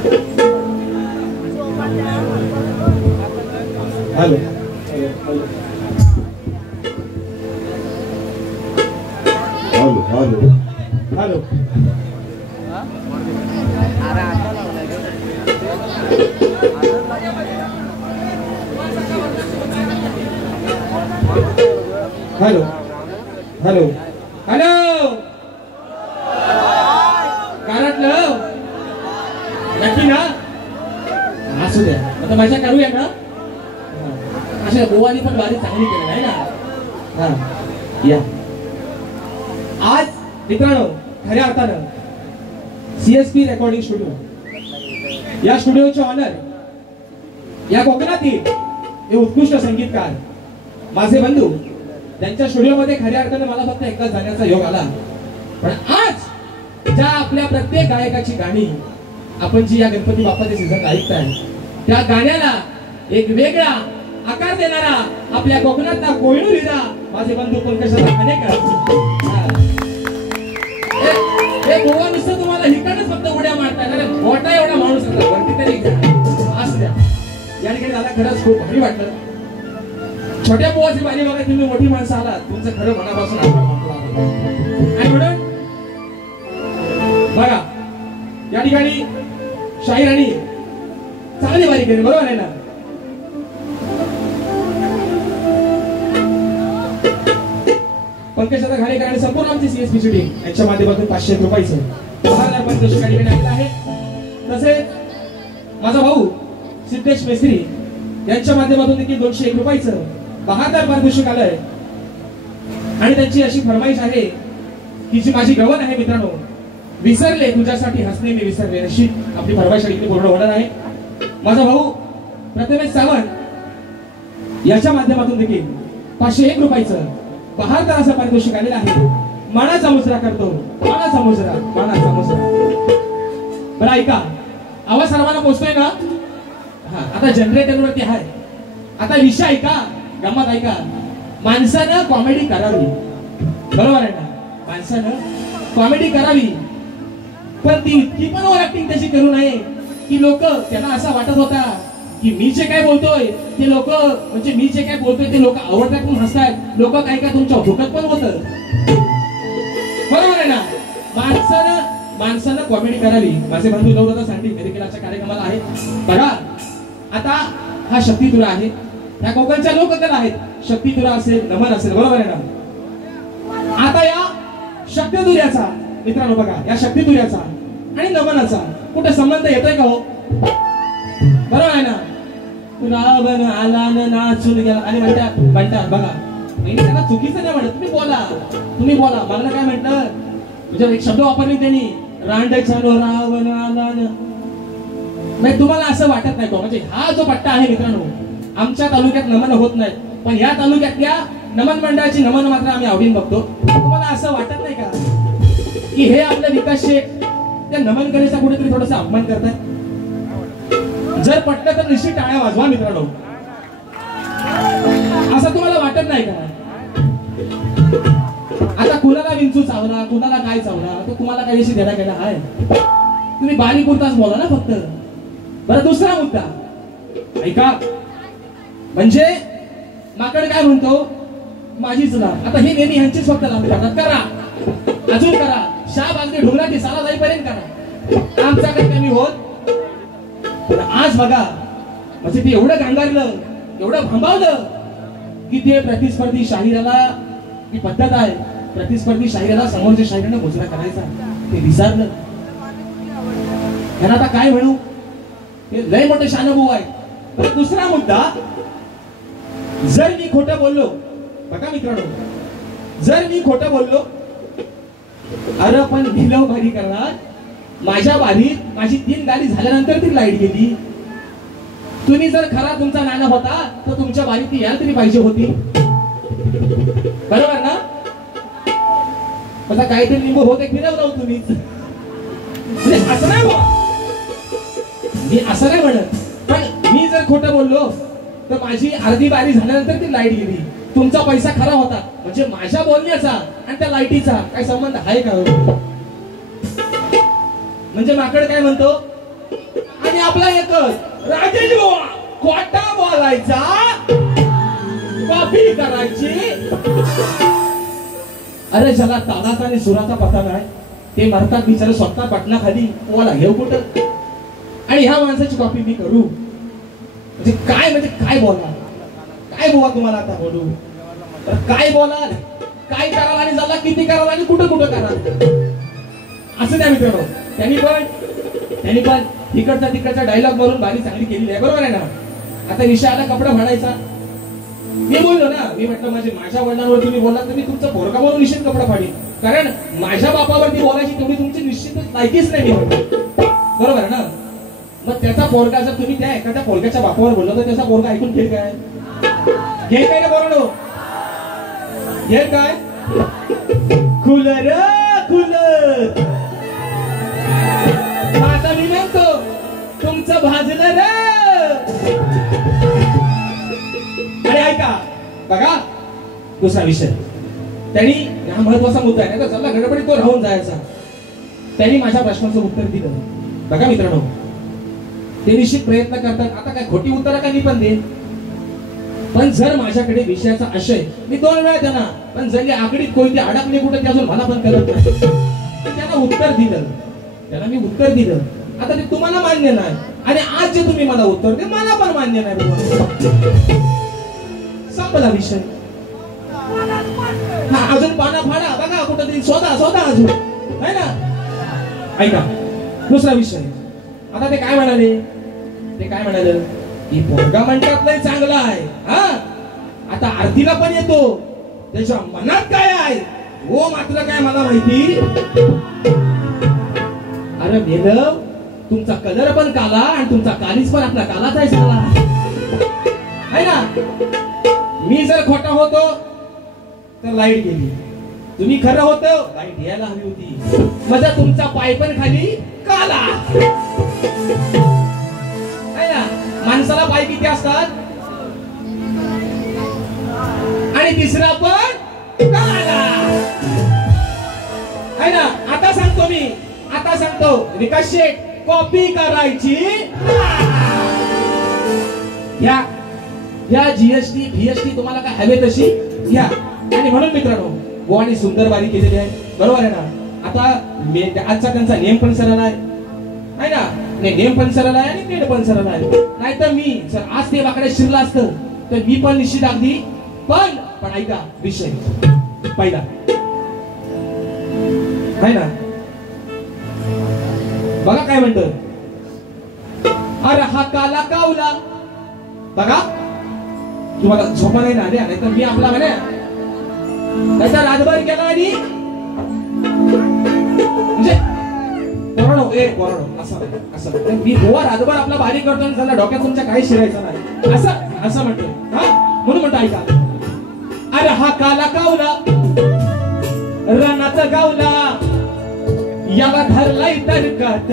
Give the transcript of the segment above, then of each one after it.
Hello hello hello hello hello hello hello कानातलं नक्की ना असू द्या आता माझ्या करूया ना अशा गोवानी पण गाडी चांगली केली आहे ना हा या आज मित्रांनो खऱ्या अर्थानं CSP रेकॉर्डिंग स्टुडिओ या स्टुडिओचे ऑनर या कोकणातील हे उत्कृष्ट संगीतकार माझे बंधू त्यांच्या स्टुडिओमध्ये खऱ्या अर्थानं मला फक्त एकदाच जाण्याचा योग आला पण आज ज्या आपल्या प्रत्येक गायकाची गाणी आपण जी या गणपती बाप्पाच्या सीझन ऐकताय त्या गाण्याला एक वेगळा आकार देणारा आपल्या कोकणातला कोहिनूर हिरा माझे बंधू पंकजाचा खानेकर हे गोवा नुसतं तुम्हाला हिकडच फक्त उड्या मारताय अरे मोठा एवढा माणूस होता वरती तरी असं द्या या ठिकाणी दादा खरंच खूप भारी वाटलं छोट्या पोवाची बारी बघा तुम्ही मोठी माणसं आलात तुमचं खरं मनापासून आणि म्हणून बघा या ठिकाणी शाहीराणी चांगली बारी केली बरोबर आहे ना पंकजाचा खानेकर आणि संपूर्ण आमची CSP ची टीम यांच्या माध्यमातून 500 रुपयाचं 10,000 पारितोषिक आलेलं आहे तसेच माझा भाऊ सिद्धेश मेस्त्री यांच्या माध्यमातून देखील 201 रुपयाचं 10,000 पारितोषिक आलंय आणि त्यांची अशी फरमाईश आहे की जी माझी गवत आहे मित्रांनो विसरले तुझ्यासाठी हसणे मी विसरले अशी आपली फरमाईश देखील पूर्ण होणार आहे माझा भाऊ प्रथमेश सावंत याच्या माध्यमातून देखील 501 रुपयाचं 72 असं पारितोषिक आलेलं आहे मानाचा मुजरा करतो मानाचा मुजरा बरं ऐका आवाज सर्वांना पोहोचतोय का हा आता जनरेटर वरती आहे आता विषय ऐका गमत ऐका माणसानं कॉमेडी करावी बरोबर आहे ना माणसानं कॉमेडी करावी पण ती इतकी पण ओव्हर ऍक्टिंग त्याची करू नये की लोक त्यांना असं वाटत होता की मी जे काय बोलतोय ते लोक म्हणजे मी जे काय बोलतोय ते लोक आवडतात म्हणून हसतात लोक काय काय तुमच्या भुकत पण होत बरोबर आहे ना माणसानं कॉमेडी करावी माझे बंधू गौरव सांगते मेडिकलच्या कार्यक्रमाला आहे बघा आता हा शक्ती तुला आहे या कोकणच्या लोककला आहेत शक्ती तुला असेल नमन असेल बरोबर आहे ना आता या शक्तितुर्याचा मित्रांनो बघा या शक्तितुर्याचा आणि नमनाचा कुठे संबंध येतोय का हो बरोबर आहे ना तुला बन आला नाचून गेला आणि म्हणतात बघा मी त्यांना चुकीचं नाही म्हणत तुम्ही बोला मला काय म्हटलं म्हणजे एक शब्द वापरले त्यांनी रांड चालो रावण आला नाही तुम्हाला असं वाटत नाही का म्हणजे हा जो पट्टा आहे मित्रांनो आमच्या तालुक्यात नमन होत नाही पण या तालुक्यातल्या नमन मंडळाची नमन मात्र आम्ही आवडीन बघतो तुम्हाला असं वाटत नाही का की हे आपले विकास शेठ त्या नमन कलेचा कुठेतरी थोडासा अपमान करतात जर पटलं तर निश्चित टाळ्या वाजवा मित्रांनो असं तुम्हाला वाटत नाही का आता कुणाला विंचू चावला कुणाला काय चावला तो तुम्हाला काही देणा घेणं आहे तुम्ही बारीक बोलताच बोला ना फक्त बरं दुसरा मुद्दा ऐका म्हणजे माकड काय म्हणतो माझीच लाभ आता हे नेहमी ह्यांचीच फक्त लाभ करतात करा अजून करा शाह बांधली ढोंगराची साला जाईपर्यंत करा आमच्याकडे कमी होत पण आज बघा म्हणजे ते एवढं गांगारलं एवढं भांबावलं की ते प्रतिस्पर्धी शाहिराला ही पद्धत आहे प्रतिस्पर्धी शाहिराला समोरच्या शाहिराने मुजरा करायचा ते विसरलं त्यांना आता काय म्हणू हे लय मोठे शानभाऊ आहे पण दुसरा मुद्दा जर मी खोटं बोललो बघा मित्रांनो जर मी खोटं बोललो अरे पण ढिलव भारी करणार माझ्या बारीत माझी 3 गाडी झाल्यानंतर ती लाईट गेली तुम्ही जर खरा तुमचा नाना होता तर तुमच्या बारीत ती यायला तरी पाहिजे होती बरोबर ना आता काहीतरी लिंबू होते फिरवलं तुम्हीच असं नाही मी असं नाही म्हणत पण मी जर खोटं बोललो तर माझी अर्धी बारी झाल्यानंतर ती लाईट गेली तुमचा पैसा खरा होता म्हणजे माझ्या बोलण्याचा आणि त्या लाईटीचा काय संबंध आहे का म्हणजे माकड काय म्हणतो आपला एकच राजेश बुवा, खोटा बोलायचा, कॉपी करायची. अरे ज्याला तालाचा आणि सुराचा पता नाही ते मरतात बिचारे स्वतः पटनाखाली. मला घेऊ कुठं? आणि ह्या माणसाची कॉपी मी करू म्हणजे काय बोलणार? काय बुवा तुम्हाला आता बोलू? तर काय बोलाल, काय कराल आणि झाला किती कराल आणि कुठं कुठं कराल असं त्या मित्रांनो. त्यांनी पण तिकडचा डायलॉग मारून बारी चांगली केलेली आहे, बरोबर आहे ना. आता विषय आला कपडा फाडायचा. मी बोललो ना, मी म्हटलं माझ्या वडिलांवर तुम्ही बोलला तर मी तुमचा पोरगा म्हणून निश्चित कपडा फाडीन, कारण माझ्या बापावरती बोलायची तेवढी तुमची निश्चितच लायकीच नाही. मी बरोबर आहे ना. मग त्याचा पोरगा जर तुम्ही त्या एखाद्या पोरग्याच्या बापावर बोललो तर त्याचा पोरगा ऐकून घेईल काय? घेईल काय ना बोललो? घेईल काय? खुलर खुलर आता मी म्हणतो तुमचं भाजलं र. आणि ऐका बघा दुसरा विषय. त्यांनी हा महत्वाचा मुद्दा आहे, नाही तर चला गडबडीत तो राहून जायचा. त्यांनी माझ्या प्रश्नाचं उत्तर दिलं. बघा मित्रांनो, ते निश्चित प्रयत्न करतात. आता काय खोटी उत्तरं का मी पण देईन, पण जर माझ्याकडे विषयाचा आशय मी 2 वेळा त्यांना, पण जरी आकडीत कोणती अडकली कुठे ते अजून मला पण कळत नाही. त्यांना मी उत्तर दिलं. आता ते तुम्हाला मान्य नाही आणि आज जे तुम्ही मला उत्तर दे मला पण मान्य नाही. संपला विषय. हा अजून पाना फाडा बघा कुठंतरी स्वतः अजून है ना. ऐका दुसरा विषय. आता ते काय म्हणाले की पोरगा म्हणतात लय चांगला आहे. हा आता आरतीला पण येतो, त्याच्या मनात काय आहे हो मात्र काय मला माहिती. अरे भेदव, तुमचा कलर पण काला आणि तुमचा कालीच पण आपला कालाच आहे सगळा है ना. मी जर खोटा होतो तर लाईट गेली, तुम्ही खरं होतो लाईट यायला हवी होती. माझा तुमचा पाय पण खाली काला है ना. माणसाला पाय किती असतात आणि तिसरा पण काला है ना. आता सांगतो विकास शेठ, कॉपी करायची. या जीएसटी बीएसटी तुम्हाला काय हवे तशी घ्या. आणि म्हणून मित्रांनो गोवानी सुंदर वारी केलेली आहे, बरोबर आहे ना. आता आजचा त्यांचा नियम पण सरळ आहे ना. नेम पण सरळ आहे आणि नेट पण सरळ आहे. नाहीतर मी जर आज ते वाकडे शिरला असतं तर मी पण निश्चित अगदी पण ऐका विषय पहिला आहे ना. बघा काय म्हणतो, अरे हा काला कावला. बघा तुम्हाला झोपा नाही ना आल्या, नाही तर मी आपला म्हणे त्याचा राजभर केला आणि म्हणजे असं मी गोवा रातभर आपला बारीक करतो आणि झाला डोक्यात तुमच्या काही शिरायचं नाही असं म्हणतोय. हा म्हणून म्हणतो ऐका, अरे हा काला कावला रणात गावला याला धरलाय तडकात.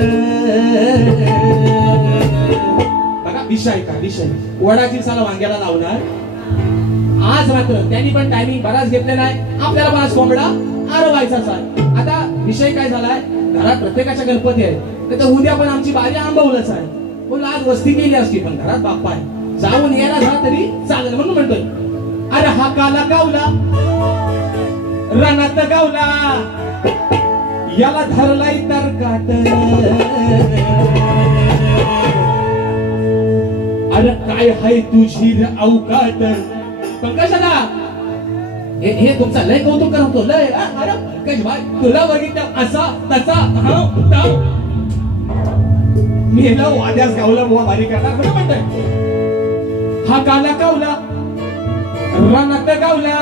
बघा विषय वडाची साला वांग्याला लावणार. आज मात्र त्यांनी पण टायमिंग बराच घेतलेला आहे, आपल्याला पण आज कोंबडा आरवायचाच आहे. आता विषय काय झालाय, घरात प्रत्येकाच्या गणपती आहे तर उद्या पण आमची बारी आंबवलंच आहे. बोलला आज वस्ती केली असती पण घरात बाप्पा आहे, जाऊन यायला झाला तरी चालेल. म्हणून म्हणतोय अरे हा काला गावला रणात गावला याला धरलाय तडकात. अरे काय हाय तुझी अवकात. पंकजाला हे तुमचा लय कौतुक करतो लय. अरे पंकज भाई तुला बघितलं असा तसा मी ना वाद्यास गावला बुवा भारी करणार म्हणून म्हणतोय. हा काला गावला रणात गावला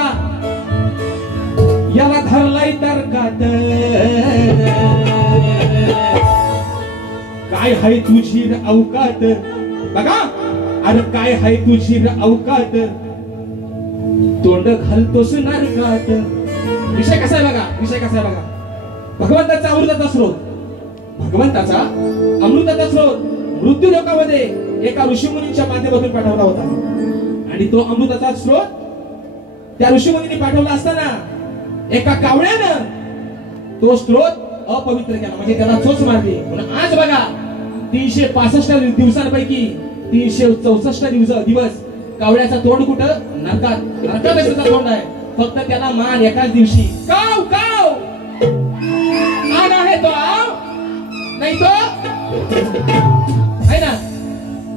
याला धरलाय तडकात. काय हाय तुझी अवकात. बघा अरे काय हाय तुझी अवकात तोंड घालतोस नरकात. विषय कसा आहे बघा. भगवंताचा अमृताचा स्रोत मृत्यू लोकांमध्ये एका ऋषीमुनींच्या माध्यमातून पाठवला होता. आणि तो अमृताचा स्रोत त्या ऋषीमुनींनी पाठवला असताना एका कावळ्यानं तो स्रोत अपवित्र केला, म्हणजे त्याला चोच मारली. म्हणून आज बघा 365 दिवसांपैकी 364 दिवस कावळ्याचा तोंड कुठं? नरकात. नरकात त्याचा तोंड आहे. फक्त त्याला मान एकाच दिवशी. काव काव मान आहे तो आव नाही तो आहे ना.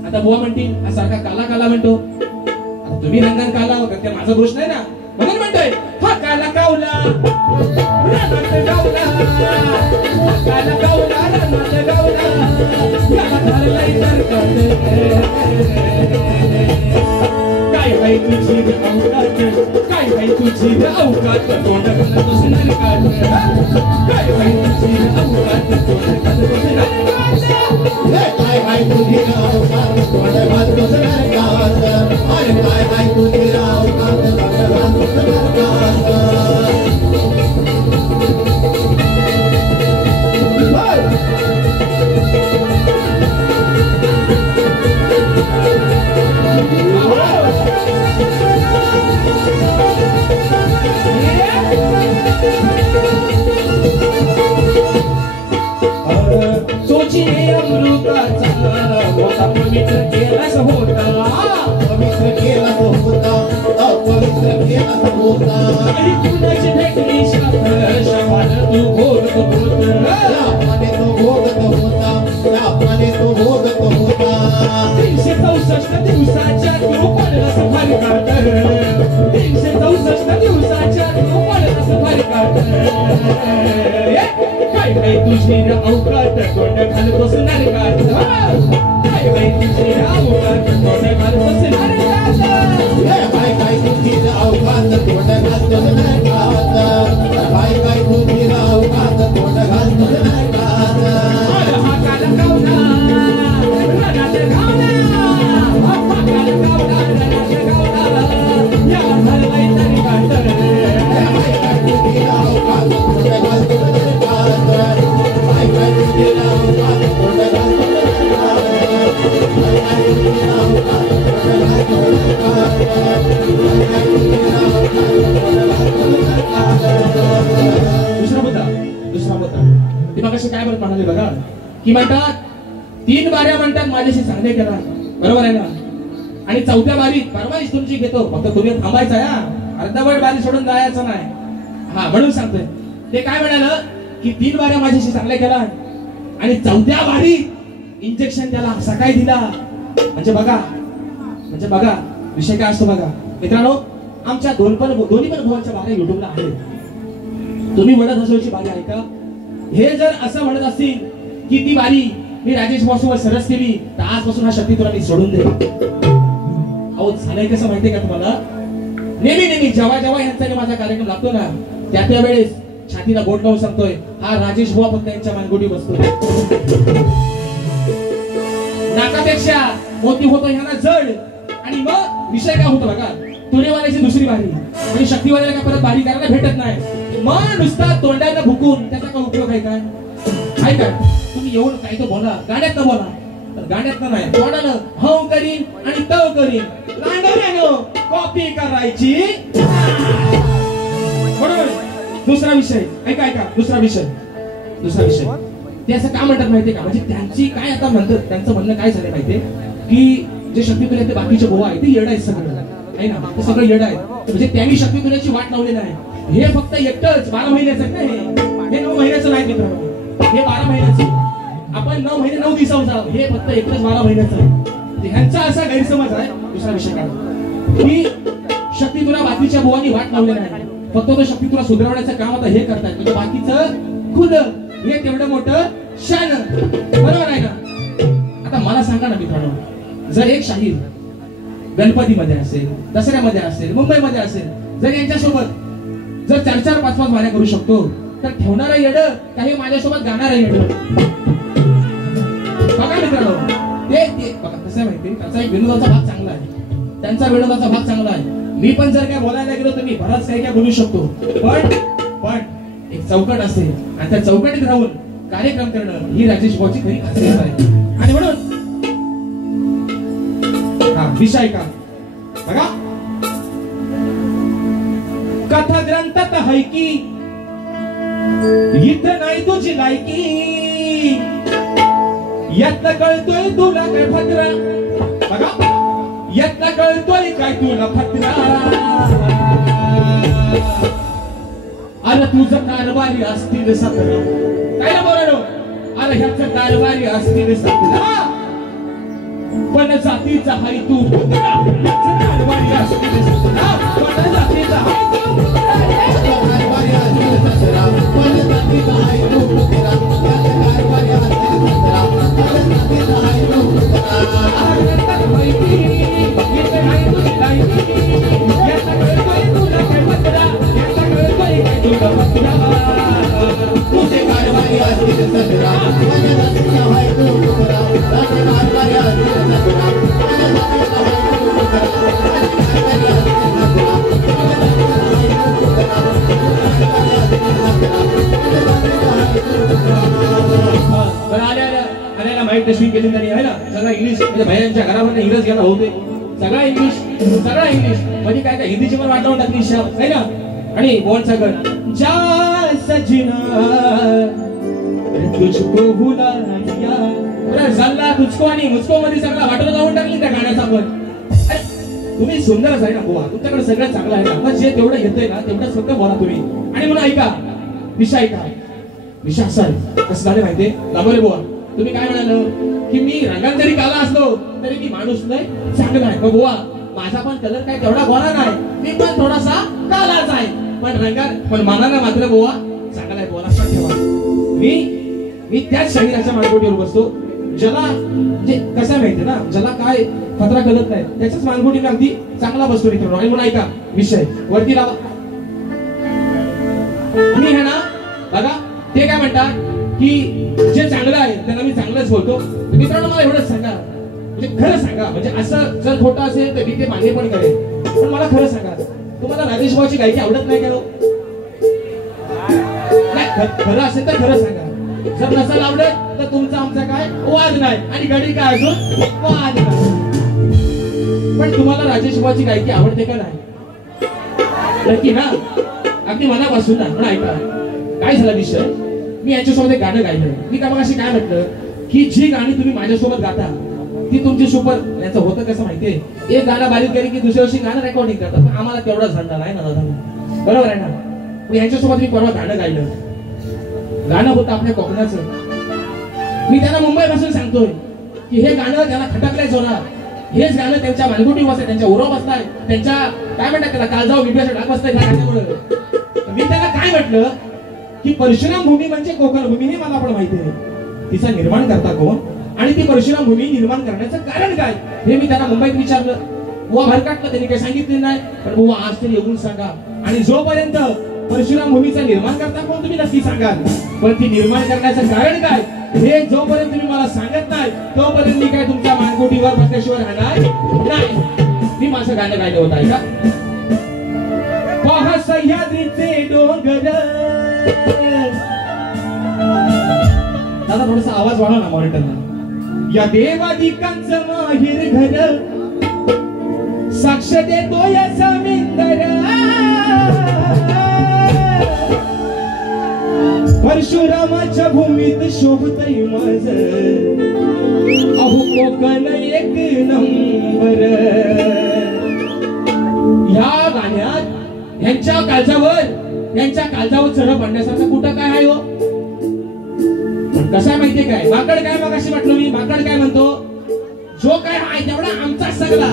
आता बुवा म्हणतील हा सारखा काला काला म्हणतो. तुम्ही रंगण काला ते माझा दोष नाही ना. म्हणून म्हणतोय हा काला कावला रंगात गावला, काला कावला रंगात गावला, याला घाललाय नरकात. काय बाई तुझी अवकात, काय बाई तुझी अवकात, तोंड घालतोस नरकात. काय बाई तुझी अवकात, तोंड घालतोस नरकात. काय बाई तुझी अवकात, तोंड घालतोस नरकात. अरे काय बाई तुझी अवकात, तोंड घालतोस नरकात. अमृताचा होता पवित्र केलास होता, पवित्र केलास होता, अपवित्र केलास होता. आणि कुणाची भेटली शापान तू भोगत होता, शापाने तो भोगत होता, शापाने तो भोगत होता. 364 दिवसाच्या तू पडलास भारी काट, 364 दिवसाच्या तू पडलास भारी काट. काय बाई तुझी अवकात, तोंड घालतोस नरकात. काय बाई तुझी अवकात, तोंड घालतोस नरकात. काय काय तुझी अवकात, तोंड घालतोस नरकात. काय काय तुझी अवकात, तोंड घालतोस नरकात. हा काला कावला रंगात गावला, हा काला कावला रंगात गावला, याला घाललाय नरकात. काय काय तुझी अवकात, तोंड घालतोस नरकात. काय काय तुझी अवकात, तोंड घालतोस नरकात. काय काय तुझी अवकात, तोंड घालतोस नरकात. काय काय तुझी अवकात, तोंड घालतोस नरकात. दुसरा मुद्दा ते मग काय म्हणत म्हणाले बघा की म्हणतात 3 बाऱ्या म्हणतात माझ्याशी चांगले करा, बरोबर आहे ना. आणि 4थ्या बारीत परवानगी तुमची घेतो, फक्त तुम्ही थांबायचं या, अर्धवट बारी सोडून जायचं नाही. हा म्हणून सांगतोय ते काय म्हणालं की 3 बाऱ्या माझ्याशी चांगले केला आणि 4थ्या बारीत इंजेक्शन त्याला सकाळी दिला. म्हणजे बघा विषय काय असतो बघा मित्रांनो. आमच्या दोन्ही पण भुवनच्या बाऱ्या युट्यूबला आहेत. तुम्ही म्हणत असोची बारी ऐका. हे जर असं म्हणत असतील की ती बारी मी राजेश बॉसवर सरस केली तर आजपासून हा शक्ती तुला मी सोडून दे. अहो झालंय कसं माहितीये का तुम्हाला, नेहमी जेव्हा ह्यांचा माझा कार्यक्रम लागतो ना त्या वेळेस छातीला बोट लावून सांगतोय हा राजेश बुवा फक्त यांच्या मानगुटी बसतो. नाकापेक्षा मोती होतो ह्यांना जड. आणि मग विषय काय होतो बघा, तुरेवाल्याची दुसरी बारी आणि शक्तीवाल्याला काय परत बारी करायला भेटत नाही. मग नुसता तोंडाला भुकून त्याचा काय उपयोग आहे काय? तुम्ही येऊन काय तो बोला, गाड्यात बोला, तर गाड्यात नाही तोंडानं हव करीन आणि तव करीन, लांडव्यानं कॉपी करायची. म्हणून दुसरा विषय ऐका दुसरा विषय ते असं का म्हणतात माहितीये का, म्हणजे त्यांची काय आता म्हणतात, त्यांचं म्हणणं काय झालं माहितीये की जे शक्तीतुल्य ते बाकीचे गोवा आहे ते येड आहेत सगळं आहे ना, ते सगळं येड आहे. म्हणजे त्यांनी शक्तीतुल्याची वाट लावली नाही. हे फक्त एकटंच 12 महिन्याचं आहे ना, हे 9 महिन्याचं नाही मित्रांनो, हे 12 महिन्याचं. आपण 9 महिने 9 दिवसाचं, हे फक्त एकटंच 12 महिन्याचं आहे. ह्यांचा असा गैरसमज आहे. दुसरा विषय काय की शक्ती तुला बाकीच्या बुवांनी वाट लावली नाही, फक्त तो शक्ती तुला सुधारवण्याचं काम आता हे करतायत. म्हणजे बाकीचं खुद हे तेवढं मोठं शान, बरोबर आहे ना. आता मला सांगा ना मित्रांनो, जर एक शाहीर गणपतीमध्ये असेल, दसऱ्यामध्ये असेल, मुंबईमध्ये असेल, जर यांच्यासोबत जर 4-4, 5-5 बाऱ्या करू शकतो तर ठेवणारा येडं काही माझ्यासोबत गाणारा येडं. बघा मित्रांनो, ते बघा कसं आहे माहिती, त्याचा एक विनोदाचा भाग चांगला आहे, त्यांचा विनोदाचा भाग चांगला आहे. मी पण जर काय बोलायला गेलो तर मी बराच काय बोलू शकतो, पण एक चौकट असते आणि त्या चौकटीत राहून कार्यक्रम करणं ही राजेश भाऊची खरी खासियत आहे. आणि म्हणून विषय का बघा, कथा ग्रंथात आहे की इथं नाही तुझी लायकी, यातनं कळतोय तुला काय फतरा बघा यातनं कळतोय काय तुला फतरा अरे तुझं कारभारी असतील 17 काय ना बोलालो अरे ह्याचं कारभारी असतील 17 पण जातीचा हाय तू कारभारी असतील 17 पण जातीचा हाय तू कारभारी असतील 17 पण जातीचा हाय तू कारभारी असतील 17 पण जातीचा हाय तू अरे माहिती येते हाय तुझी लायकी याचा कळतोय तुला काय पत्रा याचा कळतोय काय तुला पत्रा तुझे कारभारी असतील 17 पण जातीचा हाय तू कारभारी असतील 17 पण जातीचा हाय तू आल्याला माहित तशी केली त्यांनी आहे ना सगळं इंग्लिश म्हणजे भयांच्या घरामध्ये इंग्रज गेला होते सगळा इंग्लिश म्हणजे काय काय हिंदीची पण वाटवून टाकली शब्द आहे ना आणि बोल सगळं जा सजना तुझको भुला दिया झाला तुझको आणि मुझको मध्ये सगळा वाटवून लावून टाकली त्या गाण्याचा पण तुम्ही सुंदरच आहे ना बुवा तुमच्याकडे सगळं चांगलं आहे ना पण जे तेवढं येतंय ना तेवढंच फक्त बोला तुम्ही आणि म्हणून ऐका विषय असाल कसं झालं माहितीये दाबोरे बुवा तुम्ही काय म्हणाल की मी रंगात जरी काला असलो तरी मी माणूस नाही चांगला आहे पण बुवा माझा पण कलर काय तेवढा गोरा नाही मी पण थोडासा कालाच आहे पण रंगात पण मनाला मात्र बुवा चांगला आहे बुवा लक्षात ठेवा मी त्याच शरीराच्या मानगुटीवर बसतो ज्याला म्हणजे कसं माहितीये ना ज्याला काय फतरा कळत नाही त्याच्याच मानगुटीवर अगदी चांगला बसतो मित्रांनो आणि म्हणून ऐका विषय वरती लावा मी है ना बघा ते काय म्हणतात की जे चांगलं आहे त्यांना मी चांगलंच बोलतो मित्रांनो मला एवढंच सांगा म्हणजे खरं सांगा म्हणजे असं जर खोटं असेल तर मी ते मान्य पण करेन पण मला खरं सांगा तुम्हाला राजेश भाऊची गायकी आवडत नाही का नाही खरं असेल तर खरं सांगा जर नसेल आवडत तर तुमचा आमचा काय वाद नाही आणि गडी काय अजून वाद नाही पण तुम्हाला राजेश भाऊची गायकी आवडते का नाही नक्की ना अगदी मनापासून ना पण ऐका काय झाला विषय मी यांच्यासोबत एक गाणं गायलं मी का मग अशी काय म्हटलं की जी गाणी तुम्ही माझ्यासोबत गाता ती तुमची सुपर याचं होतं कसं माहितीये एक गाणं बारीक केली की दुसऱ्या वर्षी गाणं रेकॉर्डिंग करतात पण आम्हाला तेवढा झंडा नाही ना दादा बरोबर आहे ना मग यांच्यासोबत मी परवा गाणं गायलं गाणं होतं आपल्या कोकणाचं मी त्यांना मुंबईपासून सांगतोय की हे गाणं त्याला खटकलंय जोरात हेच गाणं त्यांच्या मानगुटी बसताय त्यांच्या ओरव बसताय त्यांच्या काय म्हणतात त्याला काळजाव विभ्याचं डाग बसताय त्या गाण्यामुळे मी त्यांना काय म्हटलं की परशुराम भूमी म्हणजे कोकण भूमी हे मला पण माहिती आहे तिचा निर्माण करता कोण आणि ती परशुराम भूमी निर्माण करण्याचं कारण काय हे मी त्यांना मुंबईत विचारलं बुवा भरकाटलं त्यांनी काही सांगितलं नाही पण बुवा आज तरी येऊन सांगा आणि जोपर्यंत परशुराम भूमीचं निर्माण करता कोण तुम्ही नक्की सांगाल पण ती निर्माण करण्याचं कारण काय हे जोपर्यंत तुम्ही मला सांगत नाही तोपर्यंत मी काय तुमच्या मानगुटीवर बसल्याशिवाय राहणार नाही मी माझं गाणं गायलं होतं ऐका पहा सह्याद्रीचे डोंगर दादा थोडासा आवाज वाढवा ना मॉनिटरला या देवादिकांचं माहेर घर साक्ष देतो या समिंदर परशुरामाच्या भूमीत शोभतय माझ अहो कोकण एक नंबर ह्या गाण्यात यांच्या काळजावर चढ पडण्यासारखं कुठं काय आहे हो कसं आहे माहितीये काय माकड काय मग अशी म्हटलं मी माकड काय म्हणतो जो काय आहे तेवढा आमचा सगळा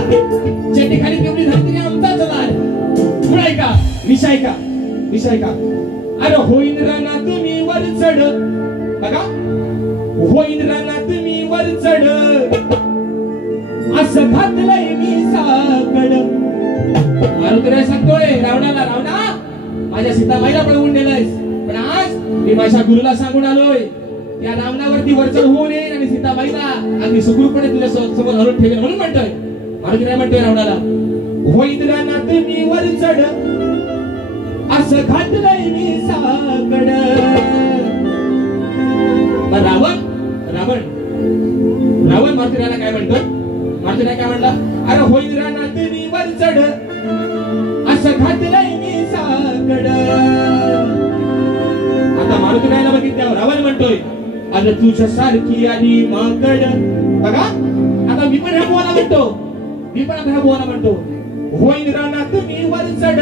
चेटी खाली पिवळी झाली तरी आमचाच लाल ऐका विषय का अरे होईन रानात मी वर चढ बघा होईन रानात मी वर चढ असं घातलंय मी साकड मारुतीला सांगतोय रावणाला रावणा माझ्या सीताबाईला पळवून नेलंयस पण आज मी माझ्या गुरुला सांगून आलोय त्या रावणावरती वरचढ होऊ नये आणि सीताबाईला अगदी सुखरूपणे तुझ्या समोर हलवून ठेवेल म्हणून म्हणतोय मारुती काय म्हणतोय रावणाला होईन रानात मी वर चढ असं घातलंय मी साकड रावण मारुतीला काय म्हणतोय मारुतीला काय म्हणला अरे होईन रानात मी वर चढ असं घातलंय मी साकड आता मारुती रायला बघितल्यावर रावण म्हणतोय अरे तुझ्या सारखी आली माकड. बघा आता मी पण ह्या बुवाला म्हणतो, मी पण आता ह्या बुवाला म्हणतो, होईन रानात मी वर चढ.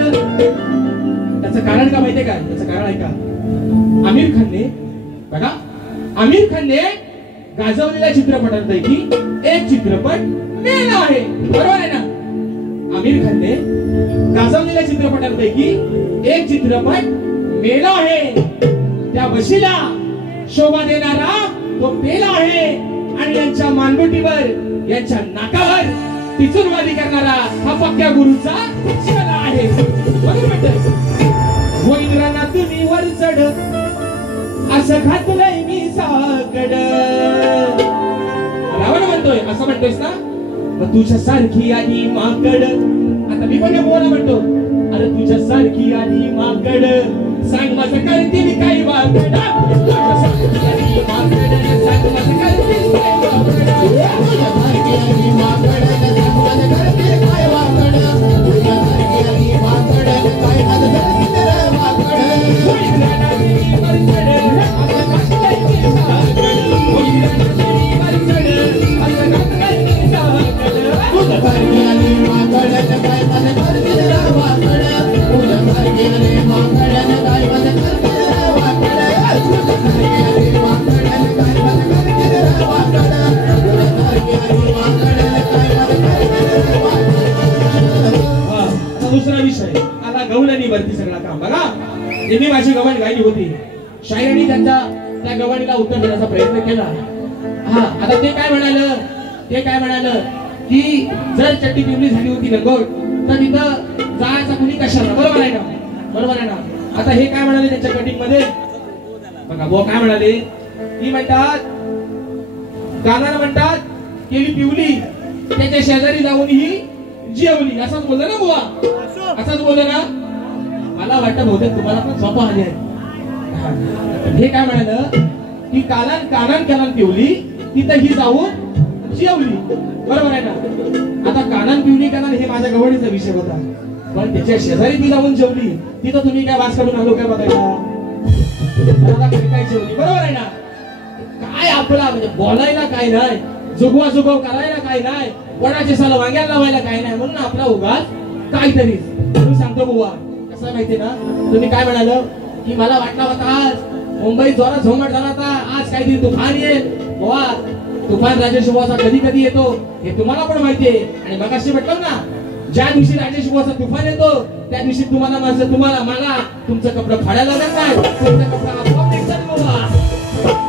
त्याचं कारण का माहितीये का? त्याचं कारण ऐका. आमिर खानने बघा, आमिर खानने गाजवलेल्या चित्रपटांपैकी एक चित्रपट मेला आहे, बरोबर आहे ना? आमिर खानने गाजवलेल्या चित्रपटांपैकी एक चित्रपट मेला आहे. त्या वशीला शोभा देणारा तो पेला आहे आणि यांच्या मानगुटीवर, यांच्या नाकावर टिचूरवादी करणारा हा पक्क्या गुरुचा चेला आहे. बरोबर म्हणतोय, होईन रानात मी वर चढ, असं घातलंय मी साकड. रावण म्हणतोय, असं म्हणतोयस ना? मग तुझ्या सारखी आली माकड. आता मी पण बोला म्हणतो, अरे तुझ्या सारखी आली माकड, सांग माझं करतील काय वाकड. तुझ्या सारखी आली माकड, सांग माझं करतील काय वाकड. तुझ्या सारखी आली माकड, सांग माझं करतील काय वाकड. तुझ्या सारखी आली माकड, काय माझं करतील रे वाकड. होईन रानात मी वर चढ, असं घातलंय मी साकड. होईन रानात मी वर चढ, असं घातलंय मी साकड. तुझ्या सारखी आली माकड, काय माझं करतील रे वाकड. तुझ्या सारखी आली माकड, काय माझं करतील रे वाकड. तुझ्या सारखी आली माकड, काय माझं करतील रे वाकड. तुझ्या सारखी आली माकड, काय माझं करतील रे वाकड. आता दुसरा विषय, आता गवळणी वरती सगळा काम. बघा जे मी माझी गवळ गायली होती, शायरांनी त्या गवळीला उत्तर देण्याचा प्रयत्न केला. हा आता ते काय म्हणालं, ते काय म्हणालं की जर चट्टी पिवली झाली होती लंगोट तर तिथं जायचा कुणी कशाला. बरोबर आहे ना? बरोबर आहे ना? आता हे काय म्हणाले त्यांच्या कटिंग मध्ये बघा, बुवा काय म्हणाले की म्हणतात, गाणार म्हणतात केली पिवली, त्याच्या शेजारी जाऊन ही जेवली. असंच बोललं ना बुवा? असंच बोललं ना? मला वाटतं बहुतेक तुम्हाला पण झोपा आली आहे. हे काय म्हणालं की कानान कानान पिवली, तिथं ही जाऊन जेवली. बरोबर आहे ना? आता कानान पिवली कानान हे माझ्या गवळीचा विषय होता, पण त्याच्या शेजारी ती जाऊन जेवली, तिथं तुम्ही काय वास काढून आलो काय बघायला? काय जेवली. बरोबर आहे ना? काय आपला म्हणजे बोलायला काय नाही, जुगवा जुगव करायला काय नाही, वडाचे साला वांग्याला लावायला काय नाही, म्हणून आपला उगाच काहीतरी. म्हणून सांगतो बुवा कसं माहितीये ना, तुम्ही काय म्हणाल की मला वाटला होता आज मुंबईत जोरात झोमट झाला होता, आज काहीतरी तुफान येईल. बुवा तुफान राजेश बुवाचा कधी कधी येतो हे तुम्हाला पण माहितीये. आणि मगाशी म्हटलं ना, ज्या दिवशी राजेश बुवाचा तुफान येतो त्या दिवशी तुम्हाला मला तुमचं कपडं फाडायला लागत नाही, तुमचं कपडा आपोआप निघतात बुवा.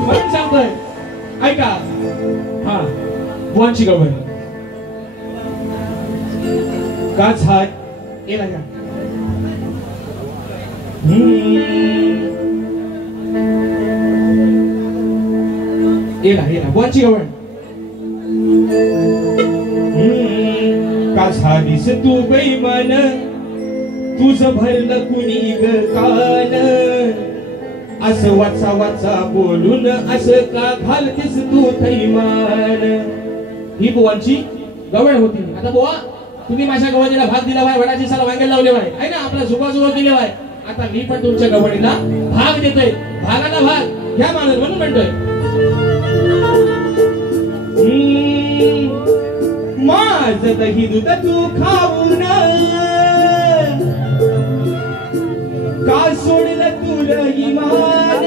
म्हणून सांगतोय ऐका. हा बुवांची गवळ का झाड येला का बुवांची गवळ का झालीस तू बैमान, तुझं भरलं कुणी ग कान, असं वाचा वाचा बोलून असं का घालतेस तू थैमान. ही बुवांची गवळ होती. आता बुवा तुम्ही माझ्या गवळीला भाग दिला वाय, वडाची साला वांग्याला लावले वाय, आहे ना? आपला जुगाजुगा केले वाय. आता मी पण तुमच्या गवळीला भाग देतोय, भागाला भाग घ्या मानत. म्हणून म्हणतोय माझ दही दूध तू खाऊन का सोडलं तुला इमान,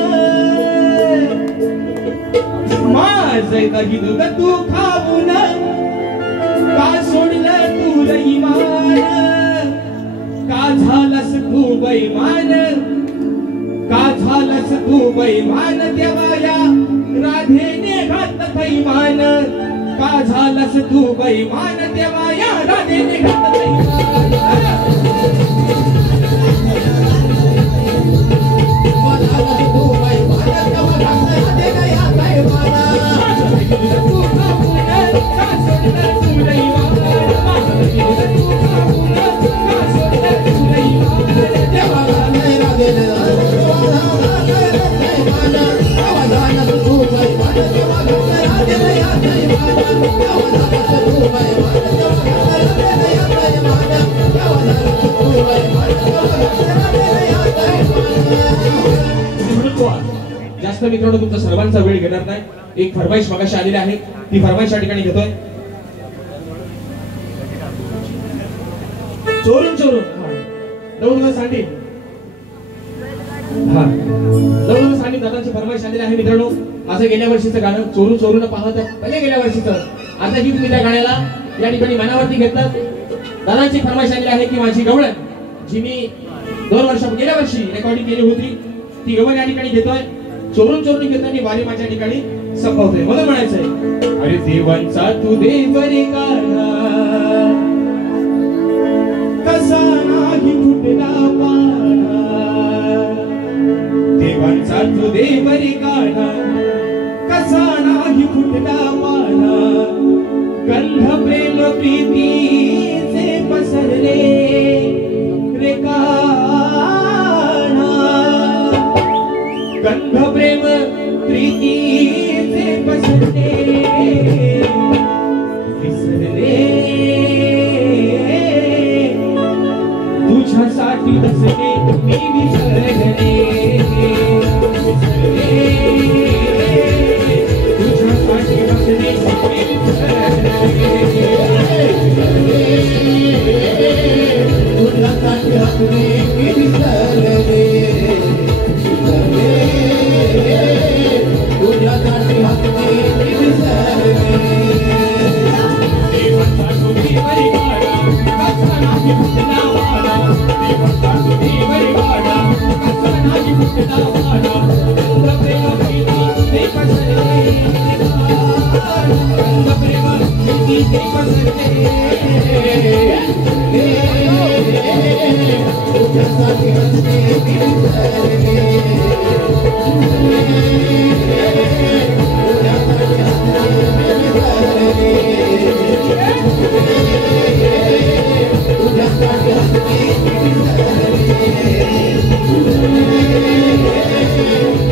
माझ दही दूध तू खाऊन का सोडलं तुला इमान, का झालंस तू बैमान, का झालंस तू बैमान, तेव्हा या राधेने घातलं थैमान, का झालंस तू बैमान, तेव्हा या राधेने घातलं थैमान. जास्त मित्रांनो तुमचा सर्वांचा वेळ घेणार नाही. एक फरमाईश मगाशी आलेली आहे, ती फरमाईश या ठिकाणी घेतोय. चोरून चोरून दौलत सांडी सांडी दादांची फरमाईश आलेली आहे मित्रांनो. माझं गेल्या वर्षीचं गाणं चोरून चोरून पाहत पहिले गेल्या वर्षीचं, आता ही तुम्ही त्या गाण्याला या ठिकाणी मनावरती घेतलं. दादांची फरमाईश आलेली आहे की माझी गवळण जी मी 2 वर्ष गेल्या वर्षी रेकॉर्डिंग केली होती ती गवळण या ठिकाणी घेतोय. चोरून चोरून घेतोय वारी माझ्या ठिकाणी संपवतोय. मला म्हणायचंय अरे देवांचा तू देव रे काळा कसा नाही फुटला पाना, देवांचा तू देव रे काळा कसा नाही फुटला पाना, गंध प्रेम प्रीतीचे पसरले रे काना, गंध प्रेम प्रीतीचे पसरले विसरले तुझ्यासाठी हसले मी विसरले तुझ्यासाठी हसले मी तुझ्यासाठी हसले मी विसरले तुझ्यासाठी हसले मी विसरले देवांचा तू देवरी काळा कसा नाही फुटला पाना, देवांचा तू देवरी काळा कसा नाही फुटला पाना, गंध प्रेम प्रीतीचे पसरले गंध प्रेम प्रीतीचे पसरले तुझ्यासाठी हसले मी विसरले तुझ्यासाठी हसले मी विसरले तुझ्यासाठी हसले मी विसरले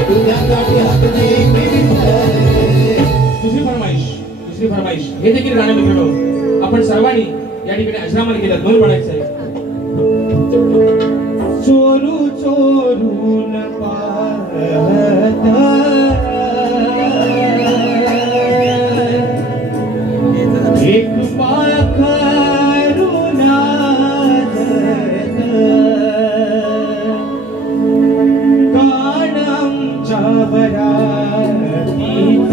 तुझ्यासाठी हसले मी विसरले. दुसरी फरमाईश हे देखील गाणं मित्रांनो आपण सर्वांनी या ठिकाणी अजरामर केलं. म्हणून म्हणायचंय चोरू चोरून पाहत एक पाखरू नाचत गाण आमच्या वरातीत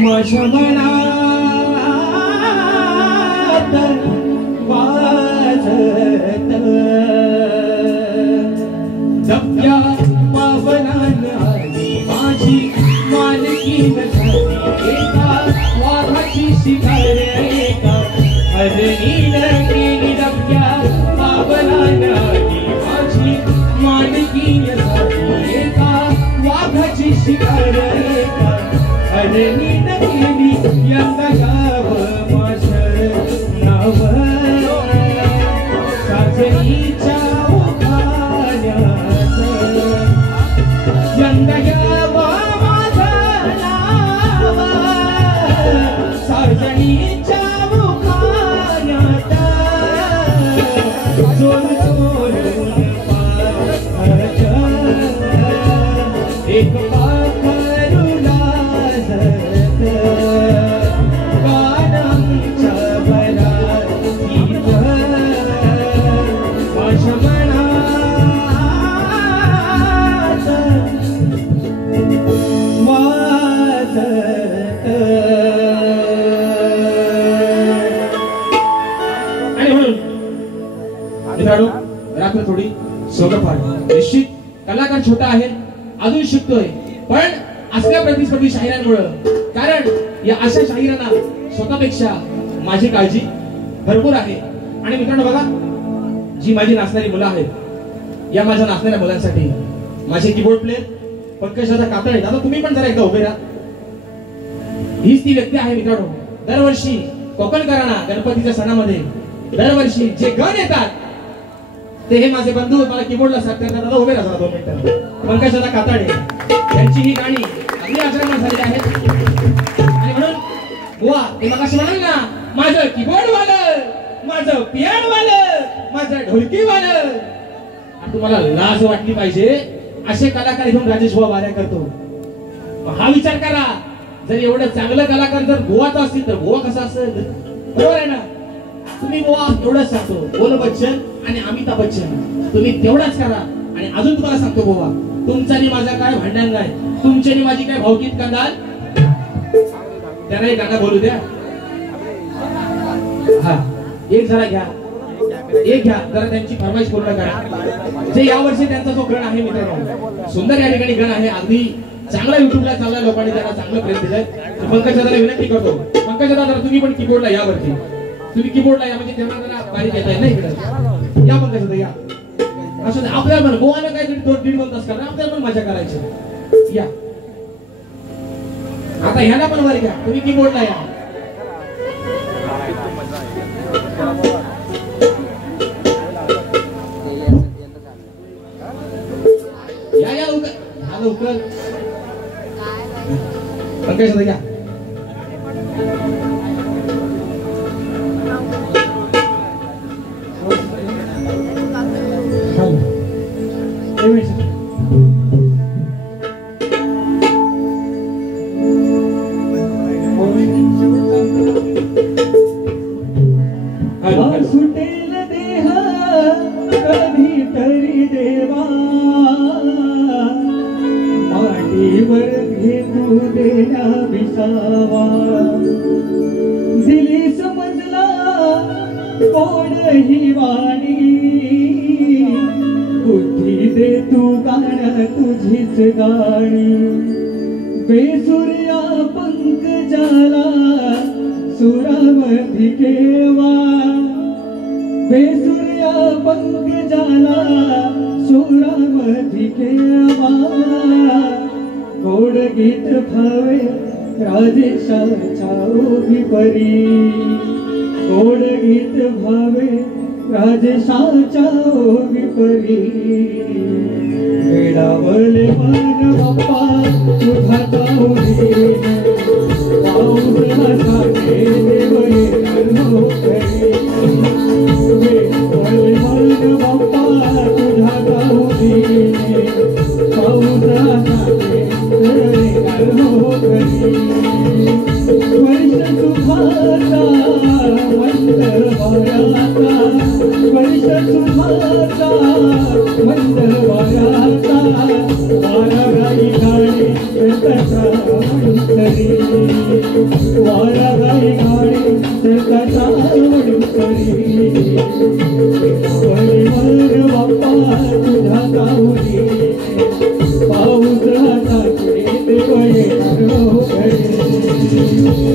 माझ्या मनात वाजत दप्या पावनानं आली माझी मालकीन झाली एका वाघाची शिकार एका हरणीनं केली दप्या पावनानं आली माझी मालकीन झाली एका वाघाची शिकार एका हरणीनं केली यंदा गाव माझं नाव साजरीच्या उखाण्यात यंदा गाव माझं नाव साजरीच्या उखाण्यात चोर चोरून पाहत एक पाखरू लाजत गाण्याच्या वरातीत माझ्या मनात वाजत. आणि म्हणून मित्रांनो रात्र थोडी सोगफार निश्चित कलाकार छोटा आहे अजून शिकतोय पण असल्या प्रतिस्पर्धी शाहिरांमुळे कारण या अशा शाहिरांना स्वतःपेक्षा माझी काळजी भरपूर आहे. आणि मित्रांनो बघा जी माझी नाचणारी मुलं आहेत या माझ्या नाचणाऱ्या मुलांसाठी माझे कीबोर्ड प्लेअर पंकजदादा कातळे दादा तुम्ही पण जरा एकदा उभे राहा. हीच ती व्यक्ती आहे मित्रांनो दरवर्षी कोकणकरांना गणपतीच्या सणामध्ये दरवर्षी जे गण येतात ते हे माझे बंधू मला कीबोर्डला साथ करतात. दादा उभे राहा 2 मिनिटं. पंकजदादा कातळे यांची ही गाणी अगदी आचरणात झालेली आहेत. आणि म्हणून बुवा ते मगाशी म्हणाल ना माझं कीबोर्ड वालं माझं पियानो वालं माझं ढोलकी वालं तुम्हाला लाज वाटली पाहिजे असे कलाकार घेऊन राजेश भाऊ वाऱ्या करतो. हा विचार करा, जर एवढं चांगलं कलाकार जर गोवाचा असतील तर गोवा कसा असेल? बरोबर आहे ना? तुम्ही गोवा एवढंच सांगतो, बोल बच्चन आणि अमिताभ बच्चन तुम्ही तेवढाच करा. आणि अजून तुम्हाला सांगतो गोवा, तुमचा आणि माझा काय भांडण नाही, तुमची आणि माझी काय भावकीत कंदाल. त्यांना एक गाणं बोलू द्या. हा एक जरा घ्या, एक घ्या जरा, त्यांची फरमाईश पूर्ण करा. जे यावर्षी त्यांचा जो गण आहे मित्रांनो, सुंदर या ठिकाणी गण आहे, अगदी चांगला युट्यूबला चालला, लोकांनी त्याला चांगलं प्रेम दिलंय. पंकज दादाला विनंती करतो, पंकज दादा तुम्ही पण कीबोर्डला या वरती, तुम्ही कीबोर्डला या, म्हणजे तेव्हा जरा बारीक येत आहे ना इकडे. या पंकज दादा या. असं आपल्याला पण गोवाला काहीतरी 2-3 तास करणार, आपल्याला पण मजा करायची. या आता ह्याला पण वर घ्या, तुम्ही कीबोर्डला या. या या लवकर, हा लवकर पंकज दादा या. सुटेल देह कधी तरी देवा, मांडीवर घेतू देण्या विसावा. दिली समजला कोण ही वाणी, बुद्धी दे तू गाण्या तुझीच गाणी. बेसुर्या पंकजाला सुरामधी केवा, बेसुर्या पंकजाला सुरामधी केवा. गोड गीत भावे राजेशाच्या उभी परी, गोड गीत भावे राजेशाच्या उभी परी. वेडावले मन बाप्पा तुझा जाऊन, पाऊस नसाने देव येणार करी. वेडावले मन बाप्पा तुझा जाऊन, पाऊस नसाने देव येणार करी. वर्ष सुखाचा मंद वाऱ्याचा, वर्ष सुखाचा मंद वाऱ्याचा. वारा गाई गाडी कसा तरी, वारा गाई गाडी कसा तरी. मन बाप्पा तुझा जाऊनी, पाऊस हाताचे देव येणार करी.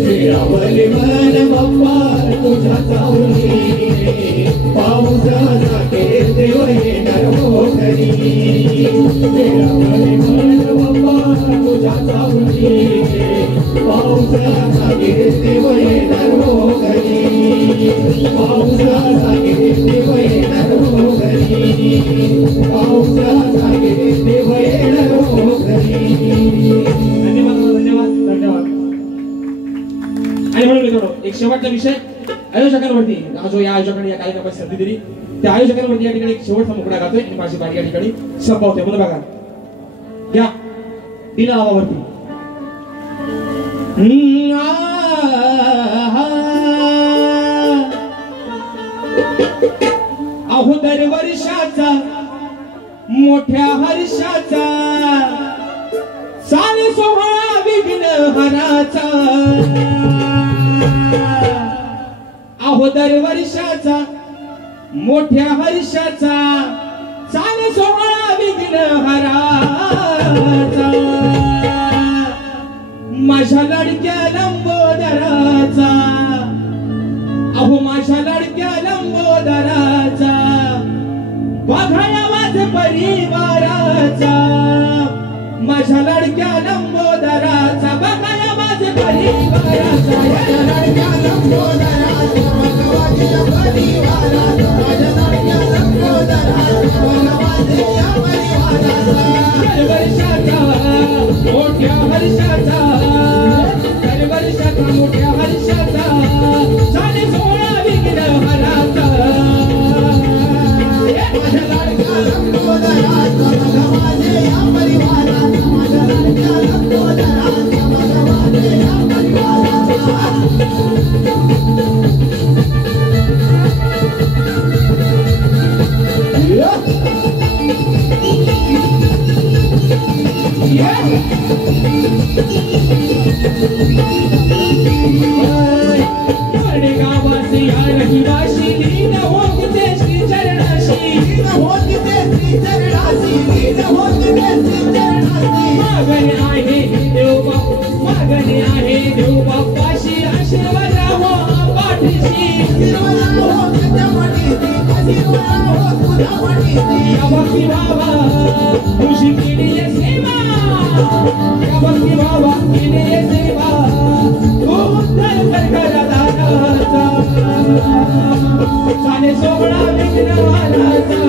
वेडावले मन बाप्पा तुझा जाऊनी, पाऊस हाताचे देव येणार करी. वेडावले मन बाप्पा तुझा जाऊनी, पाऊस हाताचे देव येणार करी. पाऊस हाताचे देव येणार करी. पाऊस हाताचे देव येणार करी. धन्यवाद धन्यवाद धन्यवाद. आणि म्हणून मित्रांनो, एक शेवटचा विषय आयोजकांवरती, जो या आयोजकांनी या कार्यक्रमाची संधी दिली त्या आयोजकांवरती या ठिकाणी एक शेवटचा मुकडा गातोय आणि माझी गाडी या ठिकाणी संपवते. म्हणून बघा या दिला आवावरती. अहो दरवर्षाचा मोठ्या हर्षाचा, साने सोहळा विघ्नहराचा. अहो दरवर्षाचा मोठ्या हर्षाचा, साने सोहळा विघ्नहराचा. माझ्या लाडक्या लंबोदराचा, अहो माझ्या लाडक्या लंबोदराचा. बघाया माझ परिवाराचा, माझ्या लाडक्या लंबोदराचा. बघाया माझ परिवाराचा, माझ्या लाडक्या लंबोदराचा. माझ्या परिवाराचा, माझ्या लाडक्या लंबोदराचा. माझ्या परिवाराचा. दरवर्षाचा मोठ्या हर्षाचा, दरवर्षाचा मोठ्या हर्षाचा. साने सोहळा विघ्नहराचा. माझ्या लाडक्या लंबोदराचा. गावासी या रहिवाशी लीन होते श्री चरणाशी मागणे आहे देव बाप्पाशी आशीर्वाद राहो पाठीशी या भक्ती भावा तुझी केली सेवा या भक्ती भावा केली सेवा उद्धार कर दादाचा साने सोहळा विघ्नवाराचा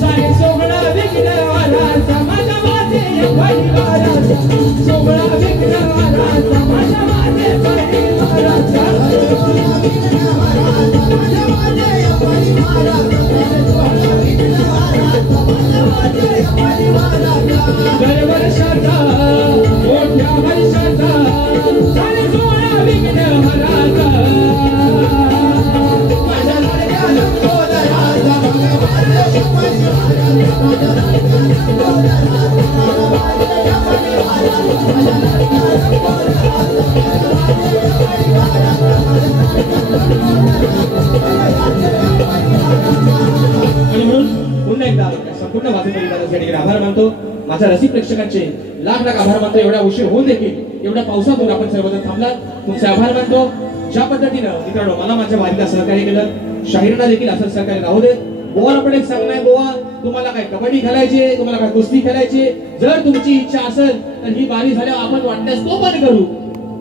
साने सोहळा विघ्नवाराचा माझ्या माते परिवाराचा सोहळा विघ्नवाराचा माझ्या माते परिवाराचा दर वर्षाचा मोठ्या वर्षाचा साने सोहळा विघ्नवाराचा माझ्या लाडक्या लंबोदराचा आणि म्हणून पुन्हा एकदा संपूर्ण वाचनासाठी आभार मानतो. माझ्या रसिक प्रेक्षकांचे लाख लाख आभार मानतो. एवढा उशीर होऊन देखील एवढ्या पावसातून आपण सर्वजण थांबलात. तुमचे आभार मानतो. ज्या पद्धतीनं मित्रांनो मला माझ्या वारीला सहकार्य केलं, शाहीरांना देखील असं सहकार्य राहू देत. बोवा आपण एक सांगणार बोवा, तुम्हाला काय कबड्डी खेळायची, तुम्हाला काय कुस्ती खेळायची, जर तुमची इच्छा असेल तर ही वारी झाल्यावर आपण वाटल्यास तो पण करू.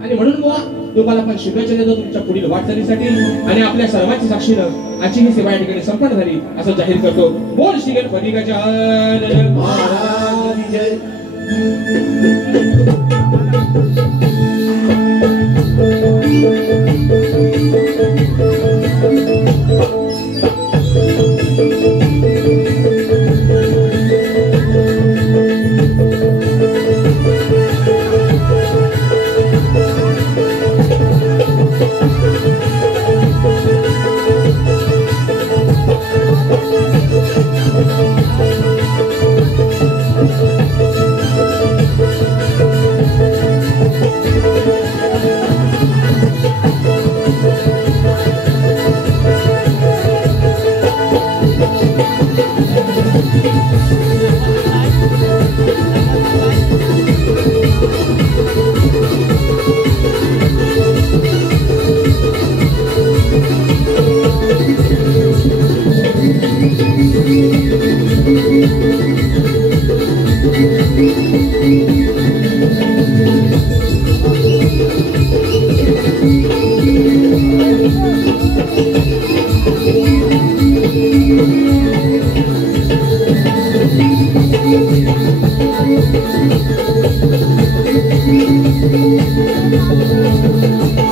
आणि म्हणून बोवा तुम्हाला पण शुभेच्छा देतो तुमच्या पुढील वाटचालीसाठी. आणि आपल्या सर्वांच्या साक्षीनं आजची ही सेवा या ठिकाणी संपन्न झाली असं जाहीर करतो. बोल श्री गणपती गजानन महाराज जय. Thank you.